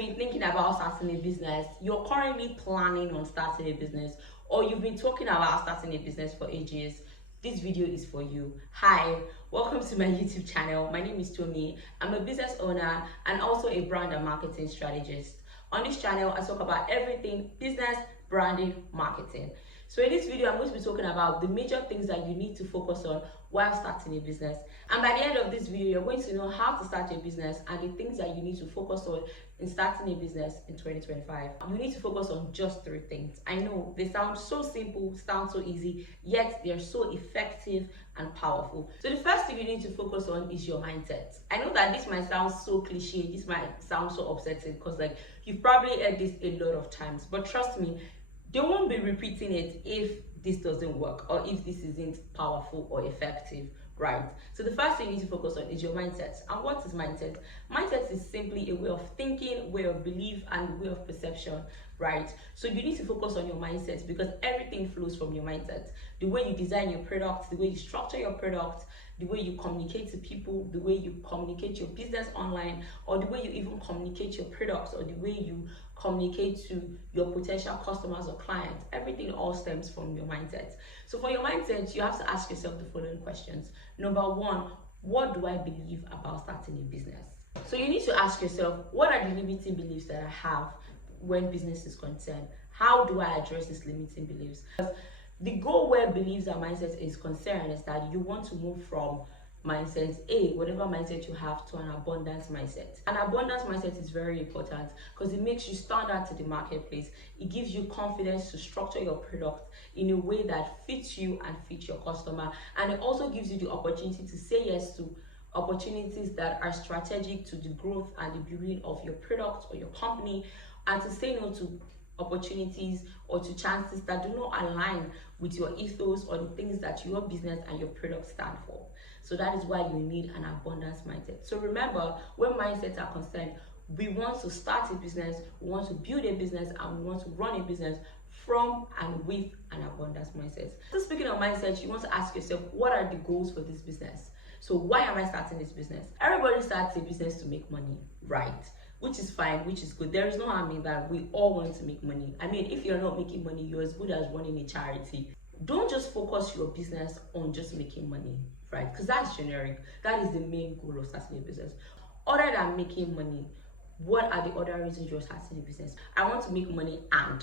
been thinking about starting a business, you're currently planning on starting a business, or you've been talking about starting a business for ages, this video is for you. Hi, welcome to my YouTube channel. My name is Tomi. I'm a business owner and also a brand and marketing strategist. On this channel, I talk about everything business, branding, marketing. So in this video, I'm going to be talking about the major things that you need to focus on while starting a business. And by the end of this video, you're going to know how to start a business and the things that you need to focus on in starting a business in 2025. You need to focus on just 3 things. I know they sound so simple, sound so easy, yet they're so effective and powerful. So the first thing you need to focus on is your mindset. I know that this might sound so cliche, this might sound so upsetting because you've probably heard this a lot of times, but trust me, they won't be repeating it if this doesn't work or if this isn't powerful or effective, right? So the first thing you need to focus on is your mindset. And what is mindset? Mindset is simply a way of thinking, way of belief, and way of perception, right? So you need to focus on your mindset because everything flows from your mindset. The way you design your product, the way you structure your product, the way you communicate to people, the way you communicate your business online, or the way you even communicate your products, or the way you communicate to your potential customers or clients, everything all stems from your mindset. So for your mindset, you have to ask yourself the following questions. Number 1, what do I believe about starting a business? So you need to ask yourself, what are the limiting beliefs that I have when business is concerned? How do I address these limiting beliefs? Because the goal where beliefs and mindset is concerned is that you want to move from mindset A, whatever mindset you have, to an abundance mindset. An abundance mindset is very important because it makes you stand out to the marketplace. It gives you confidence to structure your product in a way that fits you and fits your customer. And it also gives you the opportunity to say yes to opportunities that are strategic to the growth and the building of your product or your company, and to say no to opportunities or to chances that do not align with your ethos or the things that your business and your product stand for. So that is why you need an abundance mindset. So remember, when mindsets are concerned, we want to start a business, we want to build a business, and we want to run a business from and with an abundance mindset. So speaking of mindset, you want to ask yourself, what are the goals for this business? So why am I starting this business? Everybody starts a business to make money, right? Which is fine, which is good. There is no harm in that. We all want to make money. I mean, if you're not making money, you're as good as running a charity. Don't just focus your business on just making money, right? Because that's generic. That is the main goal of starting a business. Other than making money, what are the other reasons you're starting a business? I want to make money, and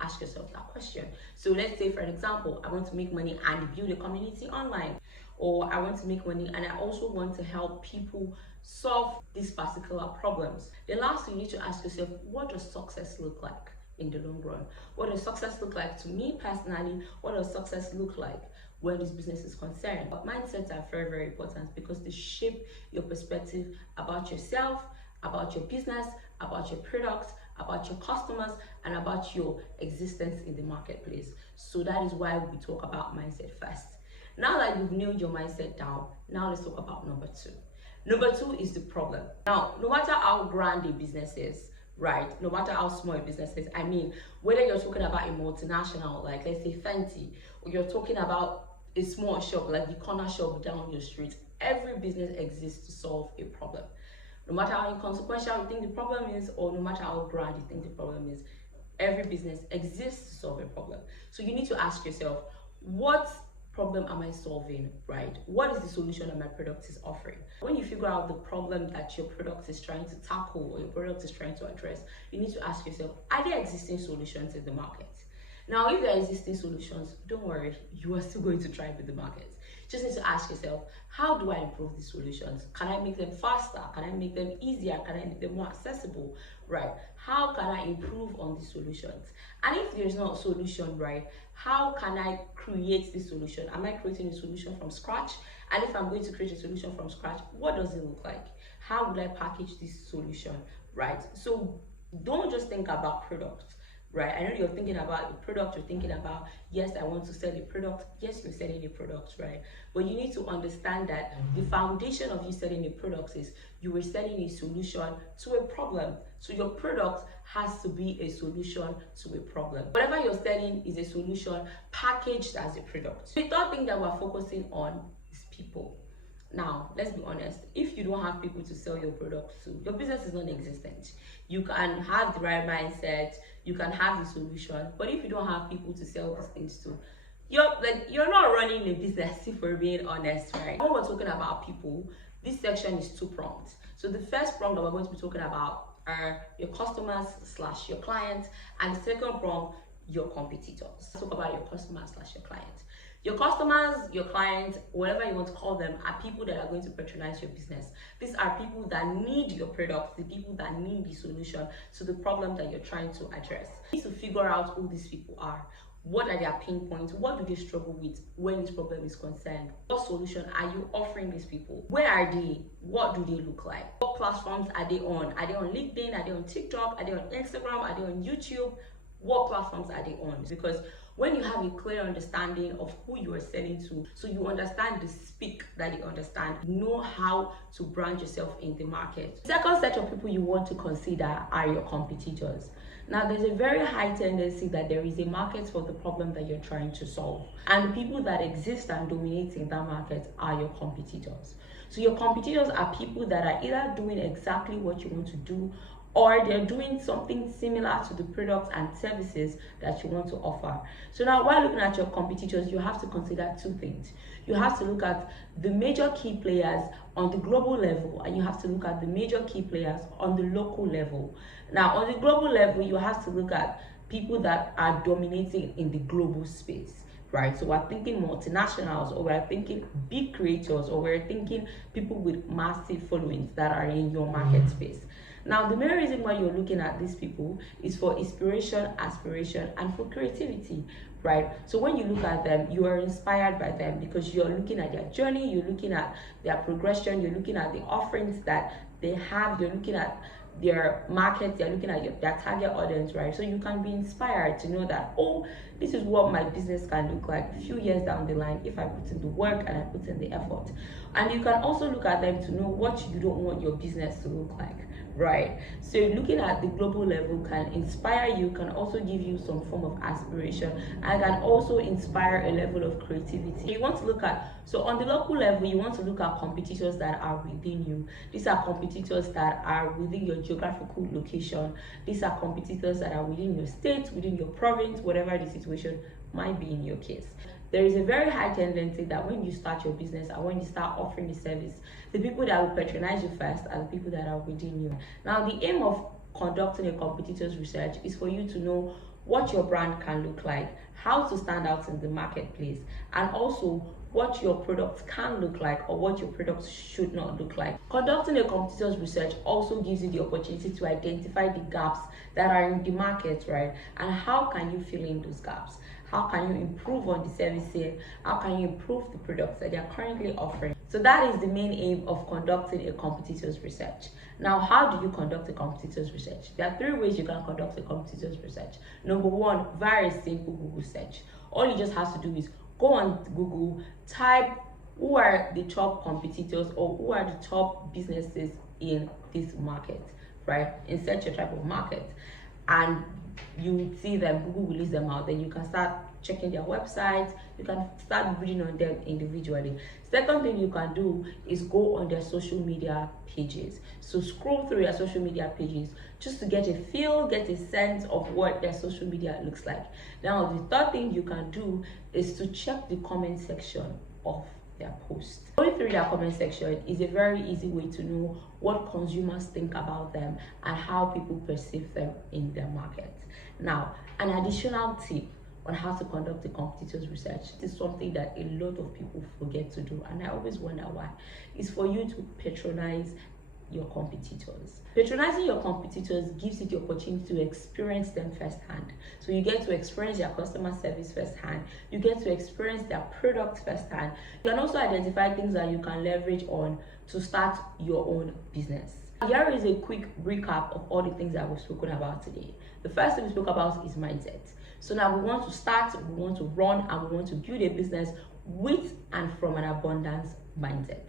ask yourself that question. So let's say, for an example, I want to make money and build a community online, or I want to make money and I also want to help people solve these particular problems. The last thing you need to ask yourself, what does success look like in the long run? What does success look like to me personally? What does success look like when this business is concerned? But mindsets are very, very important because they shape your perspective about yourself, about your business, about your product, about your customers, and about your existence in the marketplace. So that is why we talk about mindset first. Now that you've nailed your mindset down, now let's talk about number 2. Number 2 is the problem. Now, no matter how grand a business is, right? No matter how small a business is, I mean, whether you're talking about a multinational, like let's say Fenty, or you're talking about a small shop, like the corner shop down your street, every business exists to solve a problem. No matter how inconsequential you think the problem is, or no matter how grand you think the problem is, every business exists to solve a problem. So you need to ask yourself, what problem am I solving, right? What is the solution that my product is offering? When you figure out the problem that your product is trying to tackle or your product is trying to address, you need to ask yourself, are there existing solutions in the market? Now, if there are existing solutions, don't worry, you are still going to thrive with the market. Just need to ask yourself, how do I improve these solutions? Can I make them faster? Can I make them easier? Can I make them more accessible? Right? How can I improve on these solutions? And if there's not a solution, right, how can I create this solution? Am I creating a solution from scratch? And if I'm going to create a solution from scratch, what does it look like? How would I package this solution, right? So don't just think about product. Right, I know you're thinking about a product, you're thinking about, yes, I want to sell a product. Yes, you're selling a product, right? But you need to understand that the foundation of you selling a product is you were selling a solution to a problem. So your product has to be a solution to a problem. Whatever you're selling is a solution packaged as a product. The third thing that we're focusing on is people. Now, let's be honest, if you don't have people to sell your products to, your business is non-existent. You can have the right mindset, you can have the solution, but if you don't have people to sell these things to, you're not running a business, if we're being honest, right? When we're talking about people, this section is two-pronged. So the first prong that we're going to be talking about are your customers / your clients, and the second prong, your competitors. Let's talk about your customers / your clients. Your customers, your clients, whatever you want to call them, are people that are going to patronize your business. These are people that need your product, the people that need the solution to the problem that you're trying to address. You need to figure out who these people are. What are their pain points? What do they struggle with when this problem is concerned? What solution are you offering these people? Where are they? What do they look like? What platforms are they on? Are they on LinkedIn? Are they on TikTok? Are they on Instagram? Are they on YouTube? What platforms are they on? Because when you have a clear understanding of who you are selling to, so you understand the speak that they understand, you know how to brand yourself in the market. The second set of people you want to consider are your competitors. Now, there's a very high tendency that there is a market for the problem that you're trying to solve, and the people that exist and dominate in that market are your competitors. So your competitors are people that are either doing exactly what you want to do, or they're doing something similar to the products and services that you want to offer. So now, while looking at your competitors, you have to consider two things. You have to look at the major key players on the global level, and you have to look at the major key players on the local level. Now, on the global level, you have to look at people that are dominating in the global space, right? So we're thinking multinationals, or we're thinking big creators, or we're thinking people with massive followings that are in your market space. Now, the main reason why you're looking at these people is for inspiration, aspiration, and for creativity, right? So when you look at them, you are inspired by them because you're looking at their journey, you're looking at their progression, you're looking at the offerings that they have, you're looking at their market, you're looking at their target audience, right? So you can be inspired to know that, oh, this is what my business can look like a few years down the line if I put in the work and I put in the effort. And you can also look at them to know what you don't want your business to look like, right? So looking at the global level can inspire you, can also give you some form of aspiration, and can also inspire a level of creativity. You want to look at, so on the local level, you want to look at competitors that are within you. These are competitors that are within your geographical location. These are competitors that are within your state, within your province, whatever the situation might be in your case. There is a very high tendency that when you start your business and when you start offering the service, the people that will patronize you first are the people that are within you. Now, the aim of conducting a competitors research is for you to know what your brand can look like, how to stand out in the marketplace, and also what your products can look like or what your products should not look like. Conducting a competitors research also gives you the opportunity to identify the gaps that are in the market, right? And how can you fill in those gaps? How can you improve on the services? How can you improve the products that they are currently offering? So that is the main aim of conducting a competitors research. Now, how do you conduct a competitors research? There are 3 ways you can conduct a competitors research. Number 1, very simple Google search. All you just have to do is go on Google, type who are the top competitors or who are the top businesses in this market, right? Insert your type of market, and you see them. Google will list them out. Then you can start checking their websites. You can start reading on them individually. Second thing you can do is go on their social media pages. So scroll through their social media pages just to get a feel, get a sense of what their social media looks like. Now, the third thing you can do is to check the comment section of their post. Going through their comment section is a very easy way to know what consumers think about them and how people perceive them in their market. Now, an additional tip on how to conduct a competitors research is something that a lot of people forget to do, and I always wonder why. Is for you to patronize your competitors. Patronizing your competitors gives you the opportunity to experience them firsthand. So you get to experience their customer service firsthand. You get to experience their products firsthand. You can also identify things that you can leverage on to start your own business. Here is a quick recap of all the things that we've spoken about today. The first thing we spoke about is mindset. So now we want to start, we want to run, and we want to build a business with and from an abundance mindset.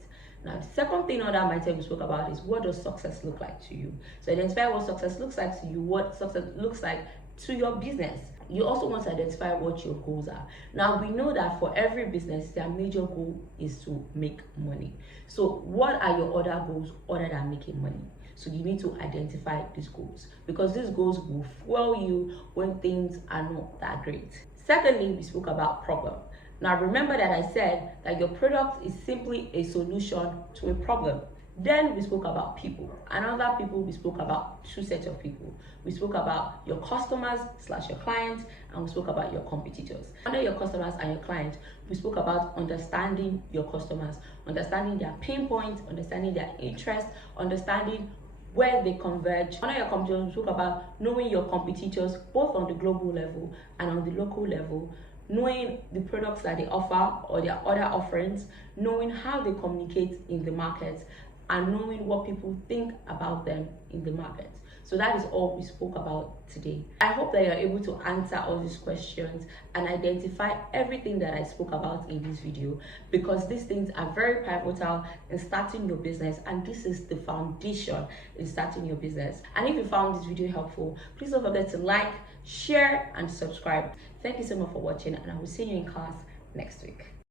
Now, the second thing on that mindset we spoke about is, what does success look like to you? So identify what success looks like to you, what success looks like to your business. You also want to identify what your goals are. Now, we know that for every business, their major goal is to make money. So what are your other goals other than making money? So you need to identify these goals, because these goals will fuel you when things are not that great. Secondly, we spoke about problem. Now remember that I said that your product is simply a solution to a problem. Then we spoke about people. Another people, we spoke about two sets of people. We spoke about your customers / your clients, and we spoke about your competitors. Under your customers and your clients, we spoke about understanding your customers, understanding their pain points, understanding their interests, understanding where they converge. Under your competitors, we spoke about knowing your competitors both on the global level and on the local level, knowing the products that they offer or their other offerings, knowing how they communicate in the market, and knowing what people think about them in the market. So that is all we spoke about today. I hope that you're able to answer all these questions and identify everything that I spoke about in this video, because these things are very pivotal in starting your business, and this is the foundation in starting your business. And if you found this video helpful, please don't forget to like, share, and subscribe. Thank you so much for watching, and I will see you in class next week.